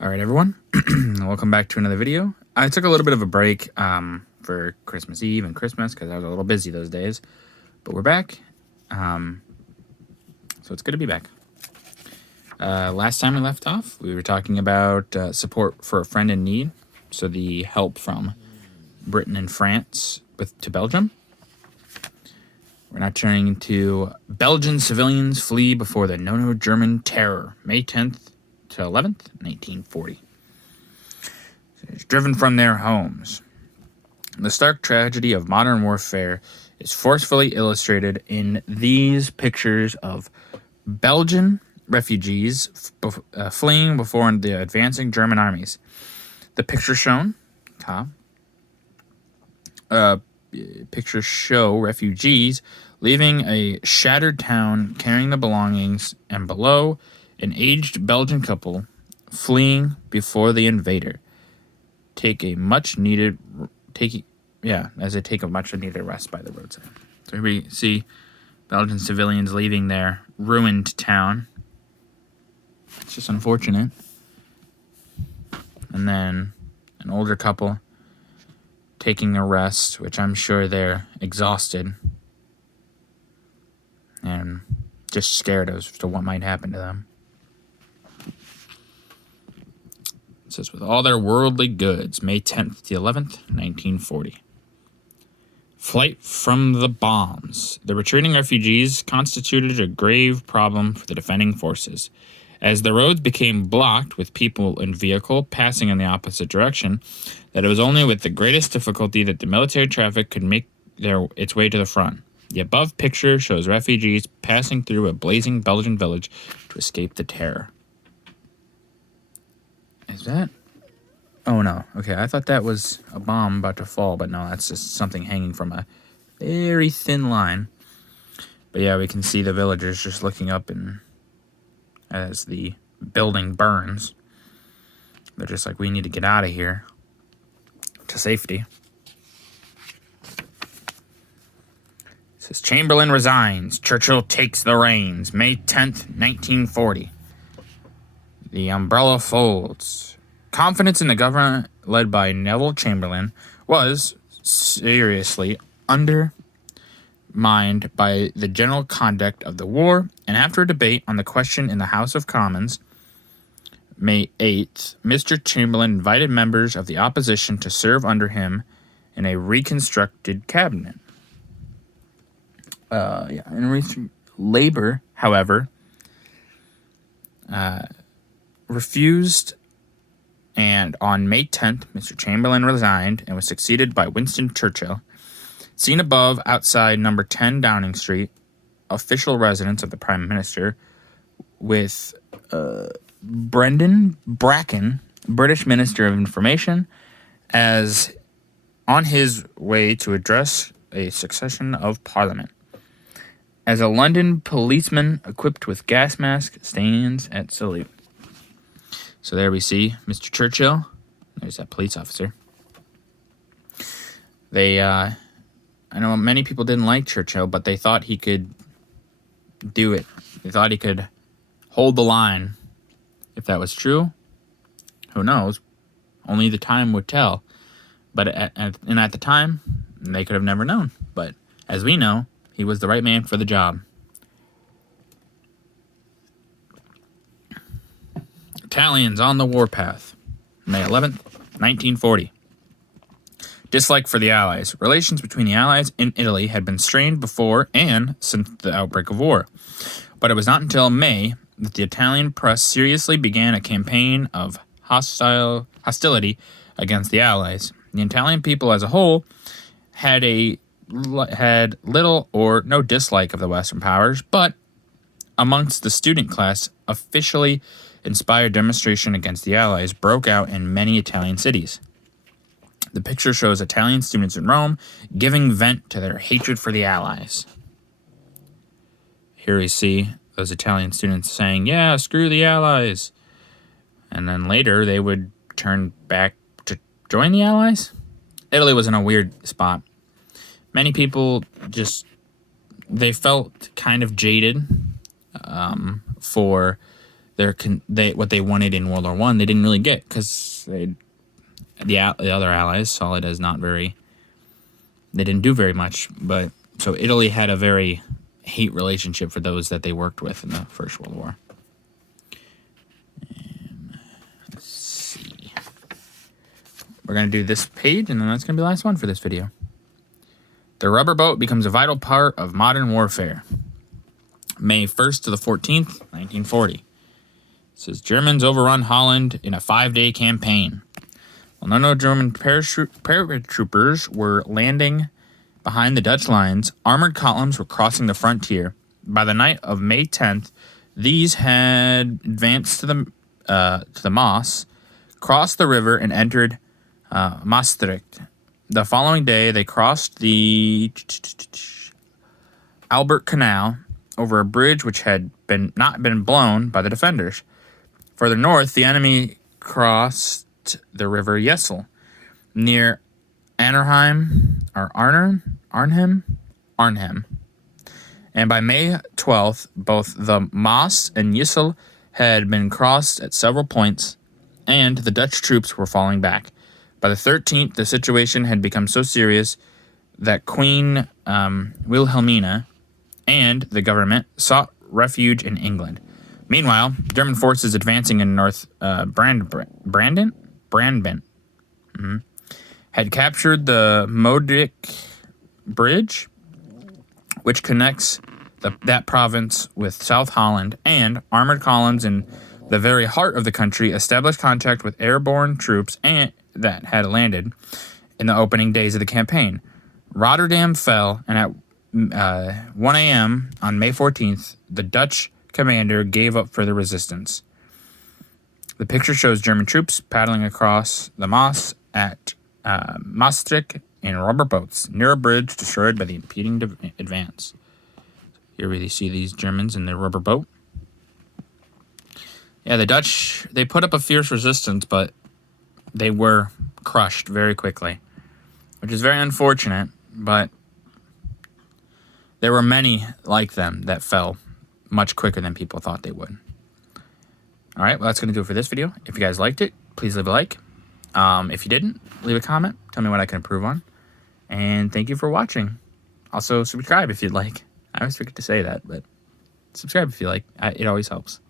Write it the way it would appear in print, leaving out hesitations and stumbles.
All right, everyone. Welcome back to another video. I took a little bit of a break for Christmas Eve and Christmas because I was a little busy those days. But we're back. So it's good to be back. Last time we left off, we were talking about support for a friend in need. So the help from Britain and France to Belgium. We're now turning to Belgian civilians flee before the German terror, May 10th to 11th, 1940. It's driven from their homes. The stark tragedy of modern warfare is forcefully illustrated in these pictures of Belgian refugees fleeing before the advancing German armies. The pictures shown, pictures show refugees leaving a shattered town carrying the belongings, and below, an aged Belgian couple fleeing before the invader take a much needed rest by the roadside. So here we see Belgian civilians leaving their ruined town. It's just unfortunate. And then an older couple taking a rest, which I'm sure they're exhausted and just scared as to what might happen to them. It says, with all their worldly goods, May 10th to 11th, 1940. Flight from the bombs. The retreating refugees constituted a grave problem for the defending forces. As the roads became blocked with people and vehicle passing in the opposite direction, that it was only with the greatest difficulty that the military traffic could make its way to the front. The above picture shows refugees passing through a blazing Belgian village to escape the terror. Is that? Oh, no. Okay, I thought that was a bomb about to fall, but no, that's just something hanging from a very thin line. But yeah, we can see the villagers just looking up, and as the building burns, they're just like, we need to get out of here to safety. It says, Chamberlain resigns. Churchill takes the reins. May 10th, 1940. The umbrella folds. Confidence in the government led by Neville Chamberlain was seriously undermined by the general conduct of the war, and after a debate on the question in the House of Commons, May 8th, Mr. Chamberlain invited members of the opposition to serve under him in a reconstructed cabinet. Labour, however, refused, and on May 10th, Mr. Chamberlain resigned and was succeeded by Winston Churchill. Seen above, outside number 10 Downing Street, official residence of the Prime Minister, with Brendan Bracken, British Minister of Information, as on his way to address a succession of Parliament. As a London policeman equipped with gas mask stands at salute. So there we see Mr. Churchill. There's that police officer. I know many people didn't like Churchill, but they thought he could do it. They thought he could hold the line. If that was true, who knows? Only the time would tell. But at the time, they could have never known. But as we know, he was the right man for the job. Italians on the warpath. May 11th, 1940. Dislike for the Allies. Relations between the Allies and Italy had been strained before and since the outbreak of war. But it was not until May that the Italian press seriously began a campaign of hostility against the Allies. The Italian people as a whole had little or no dislike of the Western powers, but amongst the student class, officially inspired demonstration against the Allies broke out in many Italian cities. The picture shows Italian students in Rome giving vent to their hatred for the Allies. Here we see those Italian students saying, yeah, screw the Allies. And then later they would turn back to join the Allies. Italy was in a weird spot. Many people they felt kind of jaded for what they wanted in World War One, they didn't really get, because the other allies saw it as not very. They didn't do very much, but so Italy had a very hate relationship for those that they worked with in the First World War. And let's see. We're going to do this page, and then that's going to be the last one for this video. The rubber boat becomes a vital part of modern warfare. May 1st to the 14th, 1940. It says, Germans overrun Holland in a 5-day campaign. While no German paratroopers were landing behind the Dutch lines, armored columns were crossing the frontier. By the night of May 10th, these had advanced to the Maas, crossed the river, and entered Maastricht. The following day, they crossed the Albert Canal over a bridge which had not been blown by the defenders. Further north, the enemy crossed the river Yssel near Arnhem, and by May 12th, both the Maas and Yssel had been crossed at several points, and the Dutch troops were falling back. By the 13th, the situation had become so serious that Queen Wilhelmina and the government sought refuge in England. Meanwhile, German forces advancing in North Brandon had captured the Moerdijk Bridge, which connects that province with South Holland, and armored columns in the very heart of the country established contact with airborne troops that had landed in the opening days of the campaign. Rotterdam fell, and at 1 a.m. on May 14th, the Dutch commander gave up further resistance. The picture shows German troops paddling across the Maas at Maastricht in rubber boats near a bridge destroyed by the impeding advance. Here we see these Germans in their rubber boat. Yeah, the Dutch, they put up a fierce resistance, but they were crushed very quickly, which is very unfortunate, but there were many like them that fell much quicker than people thought they would. All right, well, that's going to do it for this video. If you guys liked it, please leave a like. If you didn't, leave a comment. Tell me what I can improve on. And thank you for watching. Also, subscribe if you'd like. I always forget to say that, but subscribe if you like. It always helps.